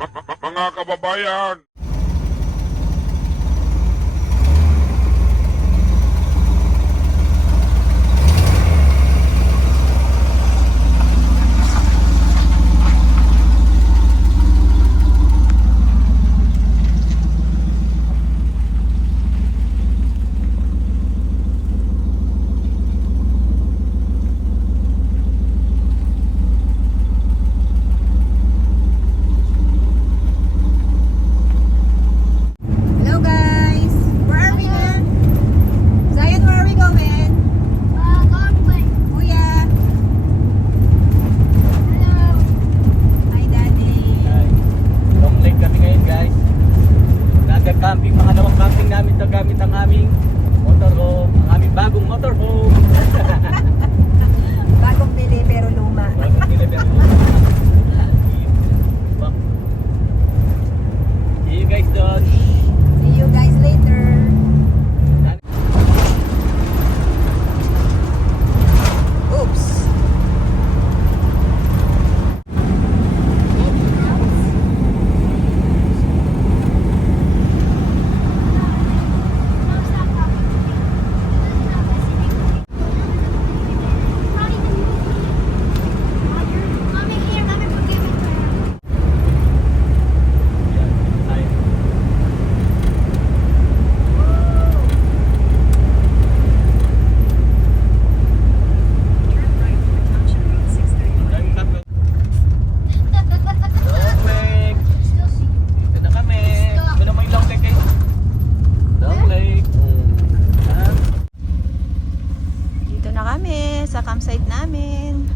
Mga kababayan, Hello guys! Where are we now? Zion, where are we going? Long way. Kuya! Hello. Hi Daddy! Long leg kami ngayon guys. Nag-camping, pangalawang camping namin ito gamit ang aming motorhome, ang aming bagong motorhome. Bagong bili pero luma. Bagong deliver. See you guys doon. See you guys later! Oops! Long leg. Dito na kami. Ano naman yung long leg kayo? Long leg. Dito na kami sa campsite namin.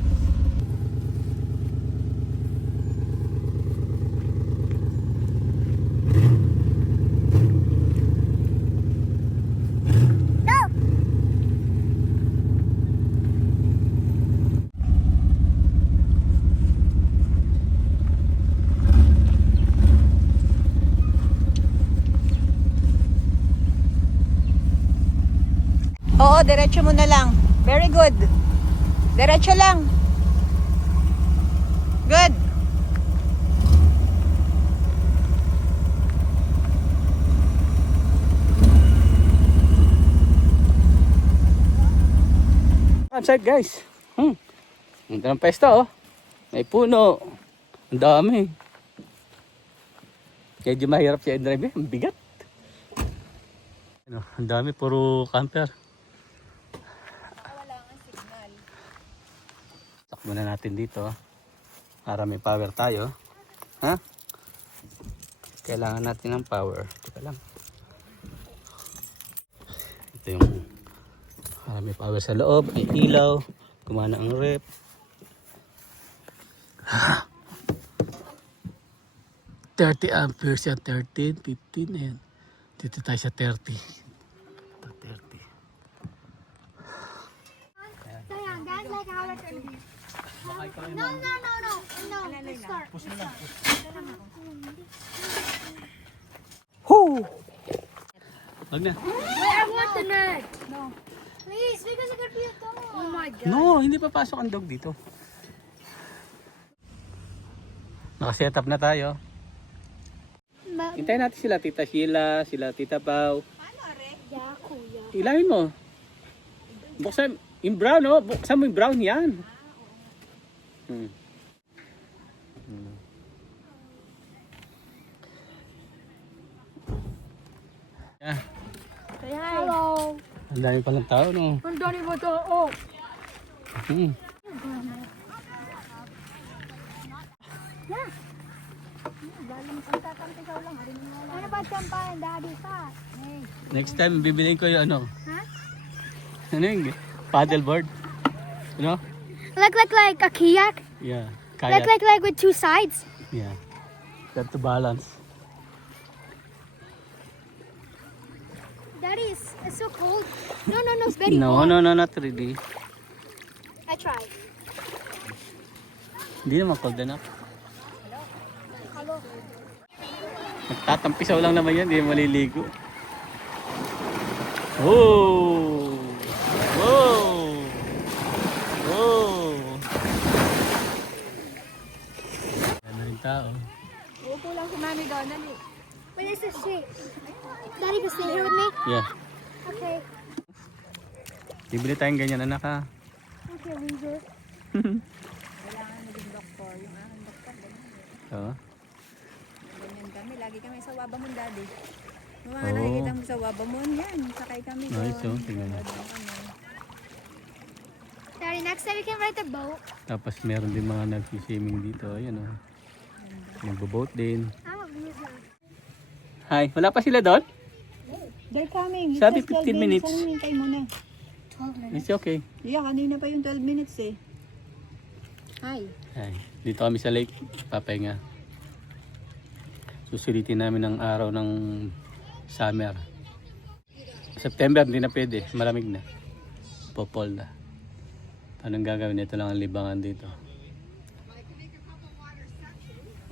Oo, diretso mo na lang. Very good. Diretso lang. Good. Campsite guys. Ganda ng pwesto oh. May puno. Ang dami. Medyo mahirap siya i-drive eh. Ang bigat. Ano, ang dami puro camper. Wala nga signal. Takbo na natin dito. Para may power tayo. Ha? Kailangan natin ng power. Teka lang. Ito yung para may power sa loob. May ilaw. Gumana ang rep. 30 amperes yan. 13, 15. Ayan. Dito tayo sa 30. Ito, 30. Diane, that's like how it's gonna be. No. Let's start. Wag na. Wait, I want the net. No. Please, because it could be a dog. Oh my god. No, hindi papasok ang dog dito. Nakaset up na tayo. Hintayin natin sila, Tita Sheila, sila Tita Pau. Yeah, kuya. Ilahin mo. Buksan, yung brown oh. Buksan mo yung brown yan. Yeah. Say hi. Hello. Ang dami palang tao no. Ang dami mo to. Oh. Hmm. Yeah. Ano ba champagne, daddy fat? Hey. Next time bibiliin ko yung ano. Ha? Ano yung paddleboard? You know? Like a kayak? Yeah. Kayak. Like with two sides? Yeah. Got to balance. Daddy, it's so cold. No, it's very No, hot. no, not really. I tried. Hindi naman cold enough. Hello. Nagtatampisaw lang naman yan, hindi maliligo. Oh! Oh! Oh! Yan na rin tao. Uupo lang si Mami doon, dali. What is this shape? Daddy, go stay here with me? Yeah. Okay. Bibili tayong ganyan, anak ha. Okay, loser. Kailangan maging doktor. Yung aking doktor, ganyan. Oo. Ganyan kami. Lagi kami sa Wabamon, Daddy. Yung mga nakikita mo sa Wabamon, yan. Sakay kami doon. Nice, oh. Tingnan mo. Doon kami. Daddy, next time we can ride the boat. Tapos meron din mga nagsiswimming dito. Ayan o. Nagbo-boat din. I'm a loser. Hi, wala pa sila doon? They're coming. Sabi 15 minutes. Sana hintay mo na. 12 minutes. It's okay. Yeah, kanina pa yung 12 minutes eh. Hi. Hi. Dito kami sa lake. Papahinga. Susulitin namin ang araw ng summer. September, hindi na pwede. Malamig na. Popol na. Anong gagawin? Ito lang ang libangan dito.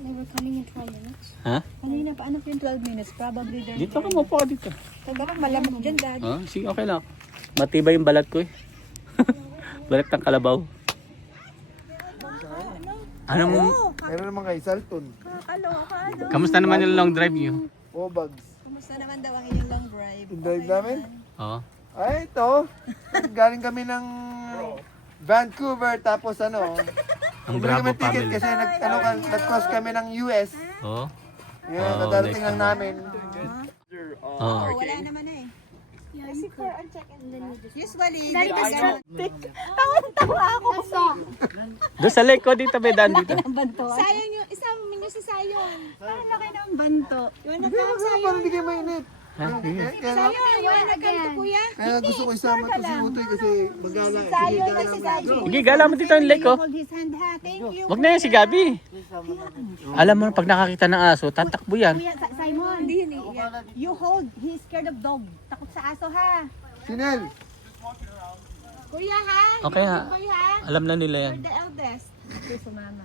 They were coming in 12 minutes. Ha? Kanina pa anak yung 12 minutes. Probably they're... Dito ka mapo ka dito. Talagang malamok dyan, Daddy. Oh, sige, okay lang. Matibay yung balat ko eh. Balat ng kalabaw. Ano mo? Meron naman kay Salton. Kakaloka, ano? Kamusta naman yung long drive niyo? Obags. Kumusta naman daw ang inyong long drive? Yung drive namin? Oo. Ay, ito. Galing kami ng Vancouver tapos ano. Ang bumili Bravo kami ticket family. kasi nag-cross kami ng US. Oo. Yan, Oh, nadarating nice lang naman. namin. Oo. Oh, wala naman eh. Yeah, you could. And then you just... Usually, Daddy, di ba this ganun? Tawan-tawa ako. Stop. Doon sa lake ko dito, Bedan dito. Ang banto. Sayang yung isama mo si Sayon. Ang laki ng banto. Yung Hindi, wag na, parang hindi kayo mainit. Ha? Sige. Sayang, yung nagkanto, kuya. Kaya gusto ko isama to si Butoy kasi magala. Sayang na si Sayang. Sige, gala mo dito yung lake ko. Hold his hand ha. Thank you. Wag na yan si Gabi. Alam mo, pag nakakita ng aso, tatakbo yan. Kuya, Simon. Hindi, hindi. You hold. He's scared of dog. Takot sa aso ha. Sinel, Kuya ha. Okay ha. Kuya ha. Alam na nila yan. You're the eldest. Okay, sumama.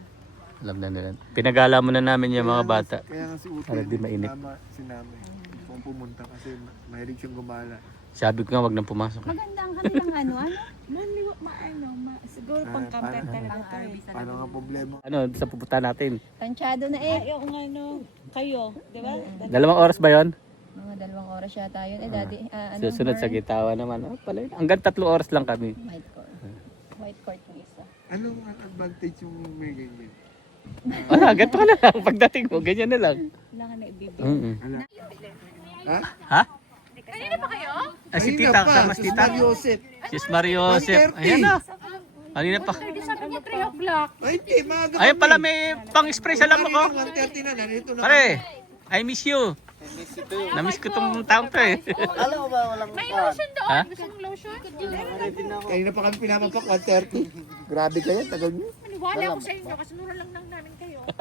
Alam na nila. Pinagala mo na namin yung mga bata. kaya nga si Utoy. Para di mainit. Sinama kung pumunta kasi mahilig siyang gumala. Sabi ko nga, wag nang pumasok. eh. Maganda ang kanilang ano. Siguro pang camper paano? talaga to eh. Paano nga problema? Ano, sa pupunta natin? Tansyado na eh. Yung ano, kayo. Di ba? 2 oras ba yon? Mga 2 oras yata yun. Eh, daddy, ano? Susunod sa Gitawa naman. Oh, pala yun. Hanggang 3 oras lang kami. White court. White court yung isa. Anong advantage yung may ganyan? Wala, ganito ka na lang. Pagdating mo, ganyan na lang. Wala ka na ibibig. Ha? Ha? Kanina pa kayo? Ay, si Tita, kasama si Tita. Joseph. Si Mario Joseph. Ayan na. Kanina pa. Ay, hindi, maaga. Ayun pala, may pang-spray sa lamok ko. 1:30 na, narito na. Pare, I miss you. Na-miss ko tong taong to eh. Alam mo ba, walang Ha? Kanina pa kami pinapapak, 1:30. Grabe kayo, tagal nyo.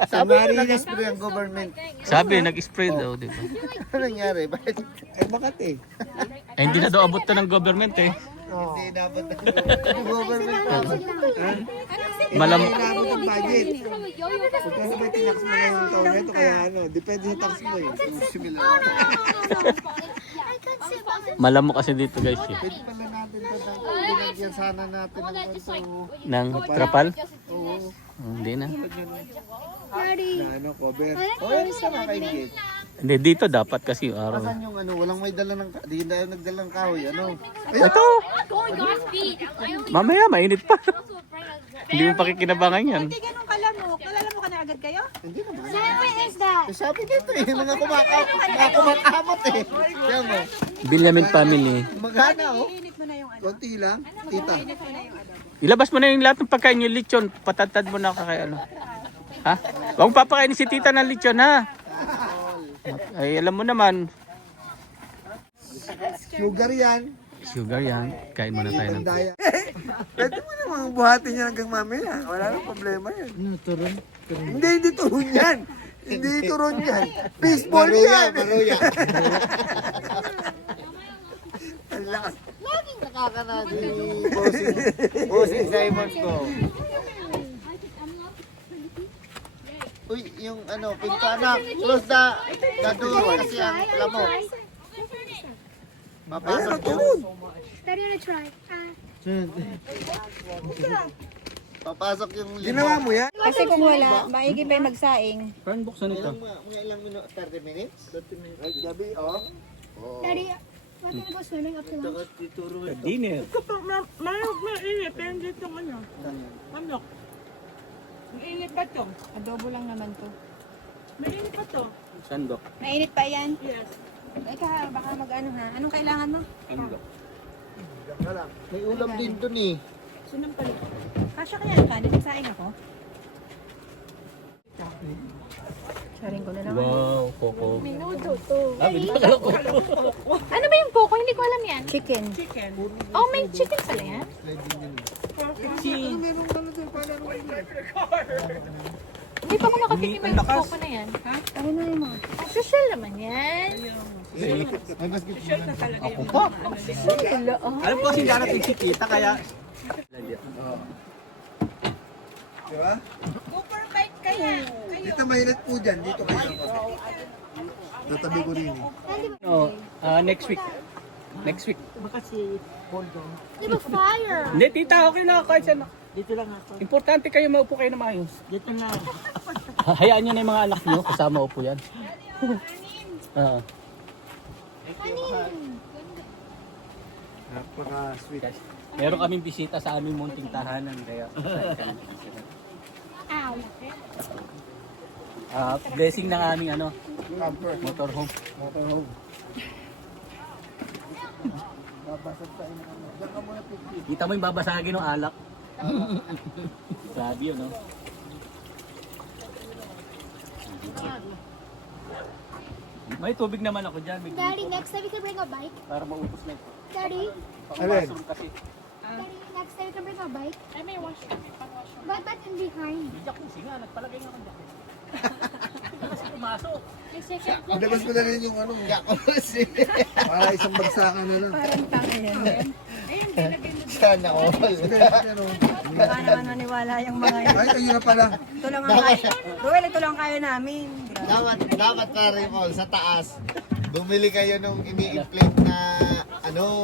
Sa Marinas po yung government. Sabi, nag-spray daw, di ba? Ano nangyari? Bakit? Ay, bakit eh? Eh, hindi na daw abot to ng government eh. Hindi dapat yung government po. Malam Inabot ang budget. Pagka sabay tinax mo na yung taon na ito, kaya ano, depende sa tax mo eh. malam mo kasi dito guys eh. Pwede pala natin ito dati. Binagyan sana natin ng ganito. Nang trapal? Oo. Hindi na. Daddy. Na ano, cover. Oh, yun isa makaingit. Hindi, dito dapat kasi araw. Saan yung ano, walang may dala ng, di na nagdala ng kahoy, ano? Ito! Mamaya, mainit pa. Hindi mo pakikinabangan yan. Hindi ganun kalamok. Nalalamo ka na agad kayo? Hindi naman. What is that? Eh, sabi dito eh, mga kumakamot eh. Yan mo. Bilyamin family. Magana oh. Init mo na yung ano. Konti lang, tita. Init mo na yung adobo. Ilabas mo na yung lahat ng pagkain yung lechon. Patatad mo na kay ano. Ha? Huwag mo papakainin si tita ng lechon ha. Ay, alam mo naman. Sugar yan. Sugar yan. Kain muna tayo ng... Daya. Pwede mo namang buhatin yan hanggang mamaya. Wala nang problema yan. Turon. Hindi turon yan. Hindi turon yan. Baseball yan. Maruya. Ang lakas. Laging nakakana si Bossing Simon ko. Uy, yung ano, pintana. Close the door kasi ang lamok. Papasok yun. Daddy, wanna try? Papasok yung Ginawa mo yan? Kasi kung wala, maigi pa yung magsaing. Parang buksan ito. Mga ilang minuto? 30 minutes? 30 minutes. Ay, gabi, oh. Daddy, we're gonna go swimming up to lunch. Dinner. Mainit, pero hindi itong ano. Manok. Mainit pa to. Adobo lang naman to. Mainit pa to. Sandok. Mainit pa yan. Yes. Eka, baka mag-ano ha. Anong kailangan mo? Sandok. May ulam din dun eh. Sinampal. Kasya kaya yung kanin. Magsaing ako. Sharing ko na lang. Wow, Coco. Minuto to. Ah, binakala ko. Ano ba yung Poco? Hindi ko alam yan. Chicken. Chicken. Oh, may chicken pala yan? Hindi pa ako nakatikim ng Poco na yan. Ano na yun mo? Ang social naman yan. Shell na talaga Ako yung pa. Wala, oh. Alam ko kasi darating si Tita kaya... Diba? Cooper bite kayo. Dito mainit po dyan. Dito kayo. Tatabi ko rin eh. No, next week. Next week. Baka si Poldo. Di ba fire? Hindi, Tita, okay na kahit saan. Dito lang ako. Importante kayo maupo kayo na maayos. Dito lang. Hayaan nyo na yung mga anak nyo, kasama upo yan. Oo. Napaka-sweet. Meron kaming bisita sa aming munting tahanan, kaya Ow. blessing ng aming ano, Camper. motorhome. Motorhome. Kita mo yung babasagin ng alak. Grabe yun, no? May tubig naman ako dyan, may Daddy, next time we can bring a bike. para maupos na ito. Daddy, Alin? Kasi, Daddy, next time we can bring a bike. Ay, may wash. But that's in behind. jacuzzi nga, nagpalagay nga ng jacuzzi. Kasi pumasok. Ilabas mo na rin yung ano. Para isang bagsakan na lang. Parang tanga yan. Sana all. Baka naman maniwala yung mga yun. Ay, ayun na pala. Ito lang ang kaya. Ruel, ito lang kaya namin. dapat pare all sa taas. Bumili kayo nung ini-inflate na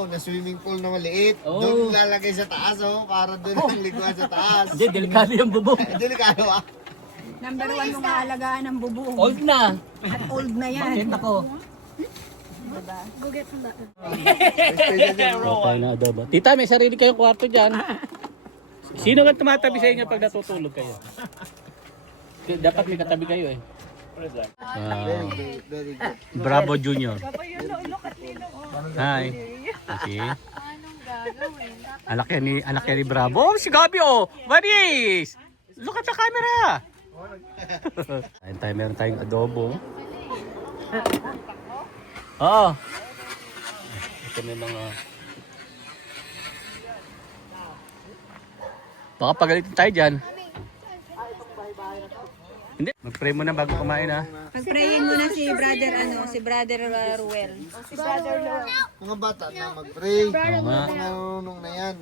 na swimming pool na maliit. Oh. Doon lalagay sa taas para doon ang liguan sa taas. Hindi, delikado yung bubong. Delikado ah. Number 1 mo kaalagaan ng bubong. Old na. At old na yan. Bakit ako? Go get some that. Okay na adobo. Tita, may sarili kayong kwarto dyan. Sino nga tumatabi sa inyo pag natutulog kayo? Dapat may katabi kayo eh. Very good. Bravo Junior. Hi. Okay. Anong gagawin? Anak yan ni Bravo. Oh, si Gabi oh. Maris! Look at the camera. Ayun tayo, meron tayong adobo. Oo. Ito may mga... Baka pagalitin tayo dyan. Hindi. Mag-pray muna bago kumain ha. Pag-prayin mo na si brother Ruel. Mga bata na mag-pray. Oo nga. Mga nunong na yan.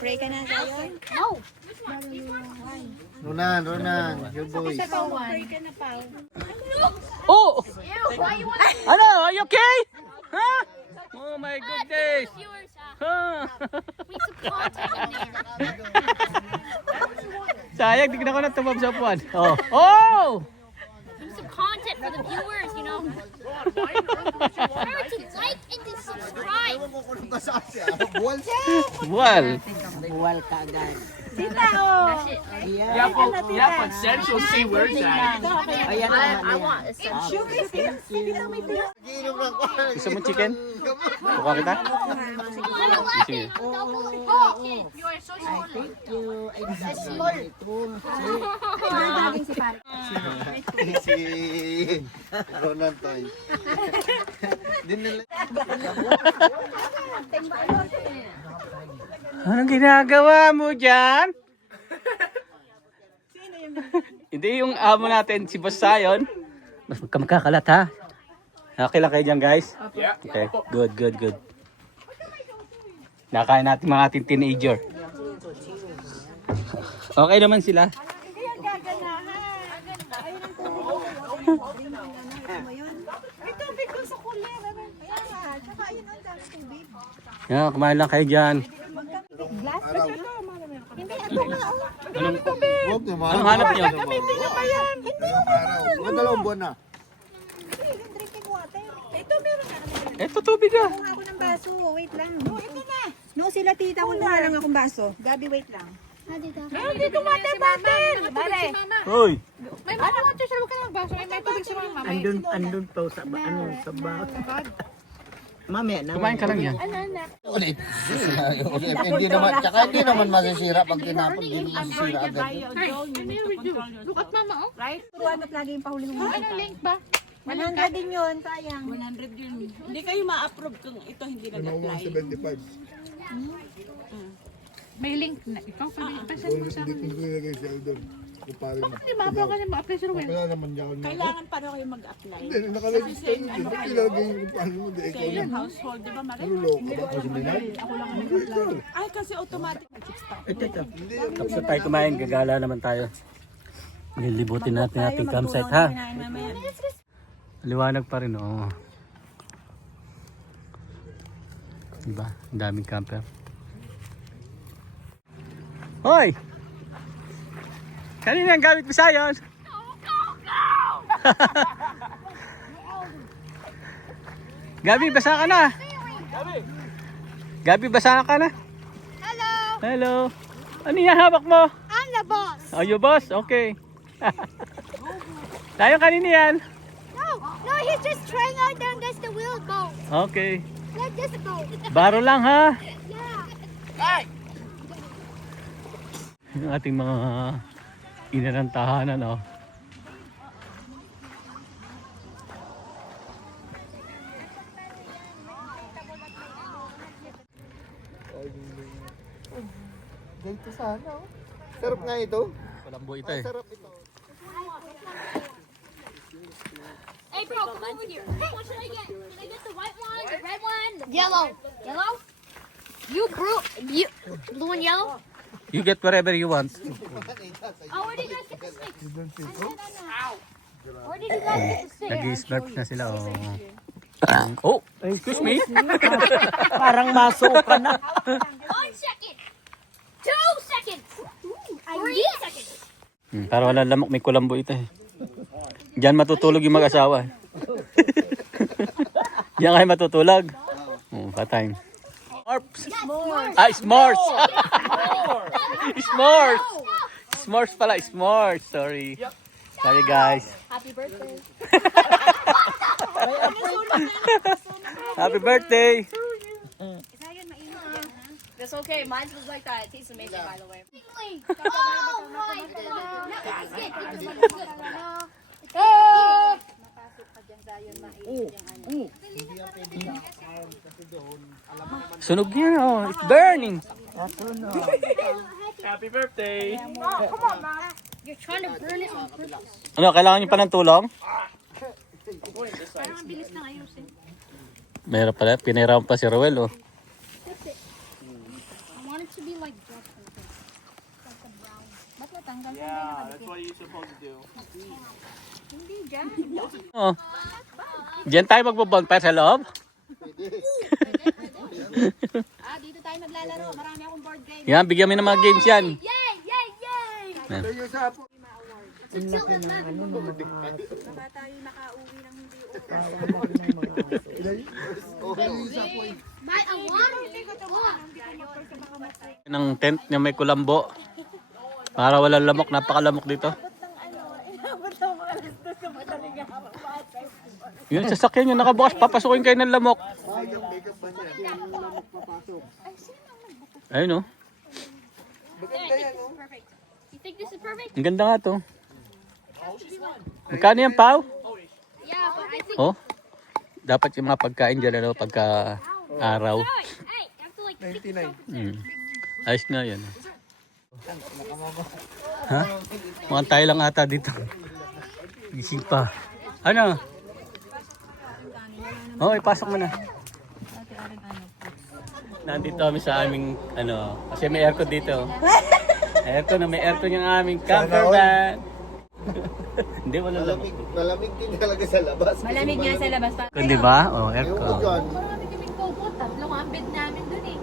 Pray ka na sa'yo. Ronan, your boys. Oh! Ano? Are you okay? Huh? Oh my goodness! Huh? Sayang, tignan ko na tumab sa puwan. Oh! Oh! Some content for the viewers, you know. Remember to like and to subscribe. Buwal! Yapag essential C words. I want essential. Giinom lang ko. Gusto mo chicken? Buka kita? Sige. You are so small. Si Ronan Toy. Dinala. Anong ginagawa mo dyan? Hindi yung amo natin, si Boss Sayon. Mas magkamakalat ha. Okay lang kayo dyan guys? Okay, good. Nakain natin mga ating teenager. Okay naman sila. Yan, kumain lang kayo dyan. Hindi, ito nga. Huwag naman. Anong hanap niyo? Dalawang buwan na. Drinking water. Ito, meron ka naman. Eto, tubig ah. Kuha ako ng baso. Wait lang. No, ito na. No, sila tita. Kuha lang akong baso. Gabi, wait lang. Dito water bottle. Mare. Hoy! May mga water siya. Huwag ka lang magbaso. May tubig sa mama. Andun pa sa sa Mamaya na. Kumain ka lang yan. Ulit. Hindi naman, tsaka hindi naman masisira pag tinapon. Hindi naman masisira agad. Look at mama, oh. Right? Turuan at lagi yung pahuli mo. Anong link ba? 100 din yun. Sayang. 100 yun. Hindi kayo ma-approve kung ito hindi nag-apply. 75. May link na. Ikaw pa rin. Pasend mo sa akin. Hindi ko nilagay siya doon. Kumpare mo. Hindi ma-apply kasi ma-apply si Ruel. Wala naman dyan. Kailangan pa rin kayo mag-apply. Hindi, nakalagay doon. Ba't nilagay yung kumpare mo? Di ikaw Same lang. household, di ba Mare? Luloko ba kasi minay? Ay, kasi automatic. Tapos na tayo kumain, gagala naman tayo. Lilibutin natin ating campsite ha. Liwanag pa rin oh. Diba? Ang daming camper. Hoy! Kanina ang gamit mo sa'yo? Gabi, basa ka na. Gabi, basa ka na. Hello, Hello. Ano yung hawak mo? I'm the boss. Oh, you boss? Okay. Tayo kanina yan. No, he's just trying out there against the wheel boat. Okay. Like this boat. Baro lang ha. Yeah. Yung ating mga ina ng tahanan oh. Ganito sana. Sarap nga ito. Kulambo ito eh. Sarap ito. Hey, bro, come over here. What should I get? Should I get the white one, the red one, the yellow? Yellow? You blue and yellow? You get whatever you want. Oh, where did you guys get the sticks? Where did you guys get the sticks? Nag-smurf na sila oh. Oh, excuse me. Parang maso ka na. 1 second. 2 seconds. 3 seconds. Para wala lamok, may kulambo ito eh. Diyan matutulog yung mag-asawa. Diyan kayo matutulog. Oh, patay. S'mores. Ah, s'mores. S'mores. S'mores pala, s'mores. Sorry. Sorry guys. Happy birthday. Happy birthday. That's okay. Mine was like that. It tastes amazing, by the way. Oh my god. No, it's good. It's good. Sunog yan oh. It's burning. Happy birthday. You're trying to burn it on purpose. Ano, kailangan niyo pa ng tulong? Parang ang bilis na ayusin. Mayroon pala, pinahirapan pa si Roel oh. I want it to be like just like a brown. Ba't natanggal? Hindi dyan. Oh. Diyan tayo magbobonfire sa loob. Dito tayo maglalaro. Marami akong board game. Yan, bigyan mo ng mga games yan. Yay! Yay! Yay! Baka tayo makauwi ng hindi Buy a water. Ng tent niya may kulambo. Para walang lamok, napakalamok dito. Yung sasakyan nyo nakabukas, papasukin kayo ng lamok. Ayun oh. You think this is perfect? Ang ganda nga to. Magkano yan, Pao? Yeah, but I think. Oh. Dapat yung mga pagkain dyan, ano, pagka araw. Hey, I have to like stick this over. Ayos nga yan. Ha? Mukhang tayo lang ata dito. Gising pa. Ano? Oh, ipasok mo na. Nandito kami sa aming, ano, kasi may aircon dito. May aircon yung aming camper van. Hindi, wala lang. Malamig din talaga sa labas. Malamig nga sa labas. Hindi ba? Oh, Ayoko aircon. dyan. Marami kaming GoPro. Tatlong ang bed namin dun eh.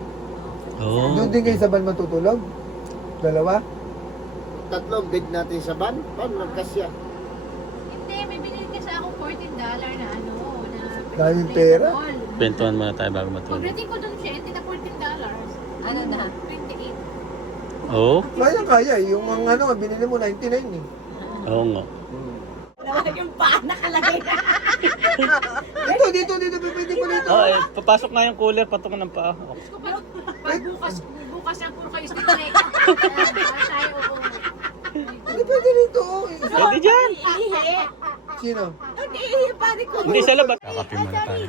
Oh. Doon din kayo sa van matutulog? Dalawa? tatlo, bid natin sa van. Paano nagkasya? Hindi, may binili kasi ako $14 na ano, na Daming pera. Kwentuhan muna tayo bago matulog. Pagdating ko doon siya, hindi na $14. Ano na? 28. Oo? Kaya. Yung mga ano, binili mo 99 eh. Oo nga. Yung paa nakalagay na. Dito, pwede ko dito. Oo, papasok nga yung cooler, patungan ng paa. Pag bukas yan, puro kayo stick na eh. Tayo, oo. Hindi pwede dito. Pwede dyan. Ihi. Sino? Hindi, ihi pare ko. Hindi sa labas. Kakape muna tayo.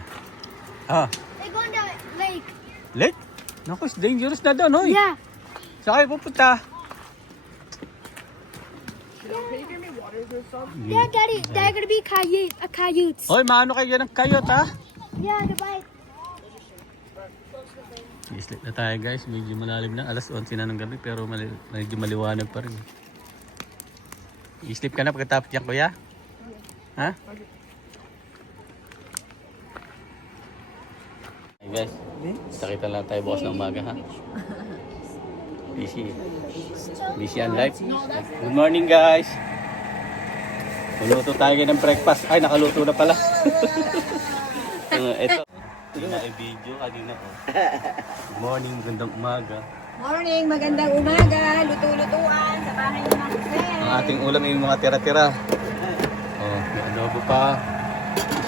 Ah, They go in the lake. late? Naku, it's dangerous na doon, hoy. Yeah. Saan kayo pupunta? Yeah, Daddy, they're gonna be coyotes. Hoy, maano kayo ng kayot, ha? Yeah, the bite. I-sleep na tayo, guys. Medyo malalim na. Alas 11 na ng gabi, pero medyo maliwanag pa rin. I-sleep ka na pagkatapos yan, kuya? Ha? Hey guys, sakita lang tayo bukas ng umaga, ha? Busy ang life. Good morning, guys. Luluto tayo ngayon ng breakfast. Ay, nakaluto na pala. Ito. Hindi na i-video kanina ko. Good morning, magandang umaga. Morning, magandang umaga. Luto-lutuan sa bahay ng mga friends. Ang ating ulam ay yung mga tira-tira. Oh, may adobo pa.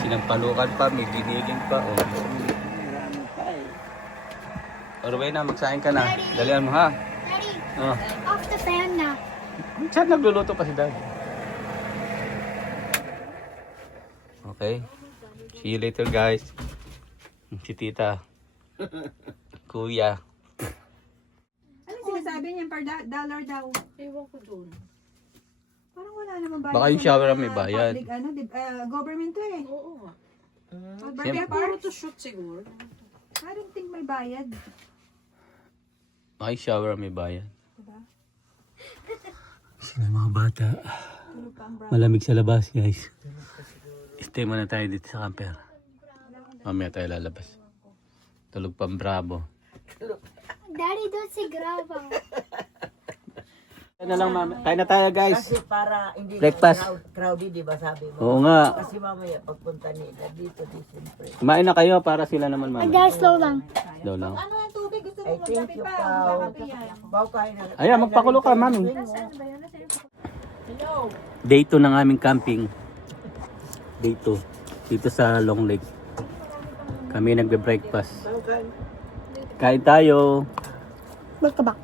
Sinampalukan pa, may giniling pa. Oh. Orwena, magsahin ka na. Dalihan mo, ha? Daddy, Oh. off the fan now. Saan nagluluto pa si Daddy? Okay. See you later, guys. Si Tita. Kuya. Ano sinasabi niya per dollar daw? Ewan ko doon. Parang wala naman bayad. Baka yung shower ang may bayad. Public, ano, government to eh. Oo. Birthday Siyempre. park? To shoot siguro. I don't think may bayad. Baka yung shower ang may bayad. Sila mga bata. Malamig sa labas, guys. Stay muna tayo dito sa camper. Mamaya tayo lalabas. Tulog pang Bravo. Daddy, don't say grava. Tayo na lang, mama. Tayo na tayo, guys. Kasi para hindi Breakfast. crowded, di ba sabi mo? Oo nga. Kasi mamaya pagpunta nila dito, di siyempre. Kumain na kayo para sila naman, mama. Daddy, slow lang. Daw lang. Ano ang tubig? Gusto mo I think magkape you pa? Pao. Magkape yan. Pao kain na. Ayan, magpakulo ka, mami. Day 2 ng aming camping. Day 2. Dito sa Long Lake. Kami nagbe-breakfast. Kain tayo. Welcome back.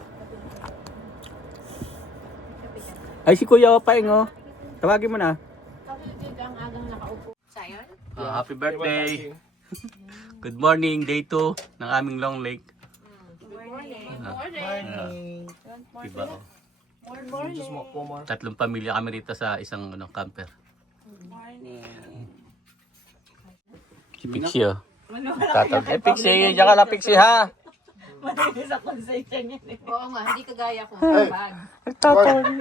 Ay, si Kuya Paeng, oh. Tawagin mo na. Happy birthday. Good morning, day 2 ng aming Long Lake. Morning. Diba, oh. Tatlong pamilya kami rito sa isang camper. Si Pixie, oh. Tatawag. Eh, Pixie, diyan ka lang, Pixie, ha? Matinis sa concession yan eh. Oo nga, hindi kagaya ko. Van. Tatawag.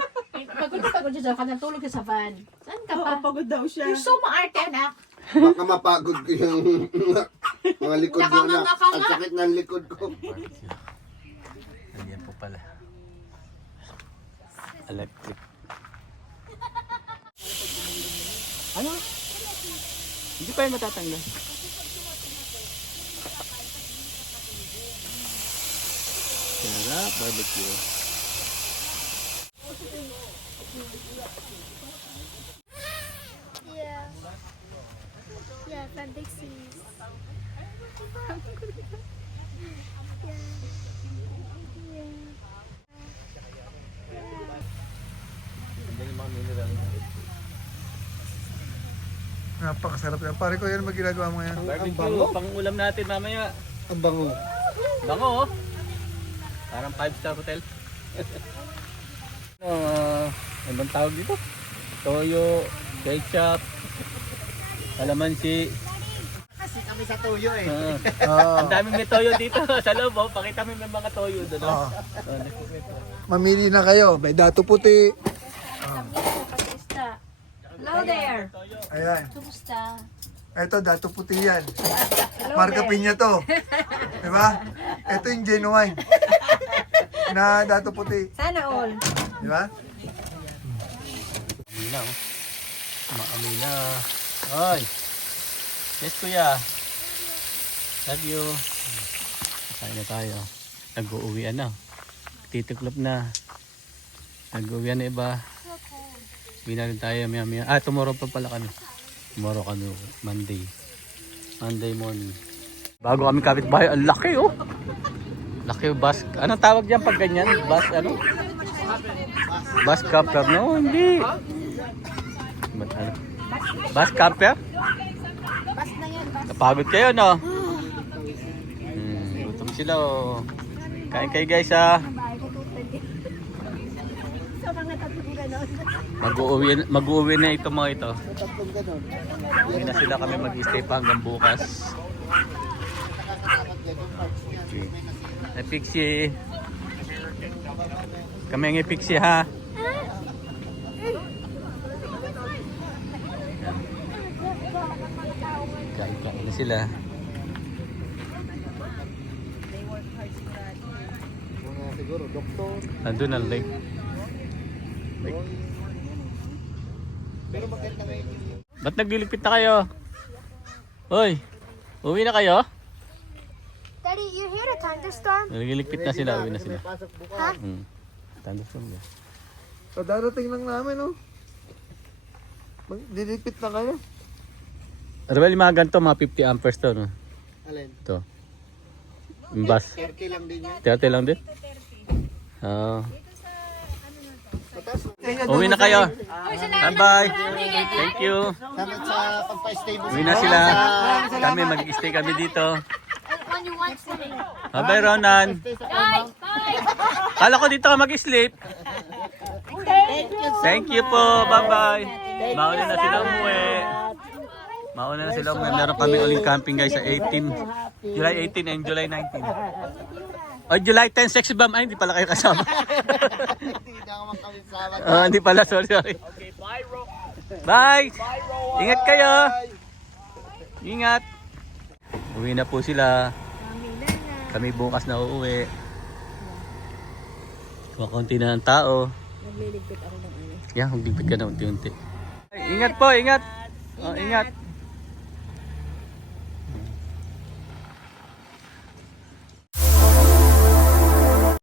Pagod siya ka, natulog siya sa van. Saan ka pa? Pagod daw siya. You're so maarte, anak. Baka mapagod ko yung mga likod ko na. Nakanganga ka Ang nga. sakit ng likod ko. Ayan po pala. Electric. Ano? Hindi pa yung matatanggal. Sarap, barbecue. Yeah. Yeah, from Big C's. Napakasarap yan. Pare ko, yan magginagawa mo yan. Barbecue, pang ulam natin mamaya. Ang bango. Bango, oh. Parang 5-star hotel. Ano bang tawag dito? Toyo, ketchup, kalamansi. Kasi kami sa tuyo eh. Ang daming may toyo dito sa loob, oh. Pakita mo yung mga toyo doon. Oh. Mamili na kayo. May dato puti. Hello there. Ayan. Kumusta? Ito, dato puti yan. Marka Pinya to. Diba? Ito yung genuine. Na dato puti. Sana all. Diba? na oh. Maamoy na. Ay! Yes kuya. Love you. Kain na tayo. Nag-uuwian na. Titiklop na. Nag-uuwian na iba. Uwi na rin tayo maya. Tomorrow pa pala kami. Tomorrow kami, Monday. Monday morning. Bago kami kapitbahay, ang laki oh. Laki yung bus. Anong tawag dyan pag ganyan? Bus ano? Bus camper? No, hindi. Bus camper? Bas na yan, bas. Napagod kayo no? Gutom sila oh. Kain kayo guys ha. So, mga tatlong ganon. Mag-uwi na ito mga ito. Tatlong ganon. Uwi na sila, kami mag-stay pa hanggang bukas. Okay. Ay Pixie. Kami ang Pixie ha. Kain na sila. Mga siguro, doktor. Nandun ang lake. Pero maganda ngayon yung... Ba't nagliligpit na kayo? Hoy, uwi na kayo? Daddy, you hear the thunderstorm? Nagliligpit na sila, uwi na sila. Pasok bukas. Thunderstorm ba? Darating lang namin, oh. Didipit na kayo. Arbel, yung mga ganito, mga 50 amperes to, no? Alin? Ito. Yung bus. 30 lang din yan. 30 lang din? Oo. Mataas. Uwi na kayo. Bye-bye. Thank you. Salamat sa pagpa-stay mo. Uwi na sila. Kami, mag-stay kami dito. When you want swimming. Bye-bye, Ronan. Guys, bye. Kala ko dito ka mag-sleep. Thank you po. Bye-bye. Mauna na sila umuwi. Mauna na sila umuwi. Meron kami uling camping guys sa 18. July 18 and July 19. O July 10, sexy bomb. Ay, hindi pala kayo kasama. Hindi na naman kami sama. Hindi pala, sorry. Bye! Ingat kayo! Ingat! Uwi na po sila. Kami bukas na uuwi. Kumakunti na ng tao. Nagliligpit ako ng ano. Yan, magligpit ka na unti-unti. Ingat po, ingat! Oh, ingat!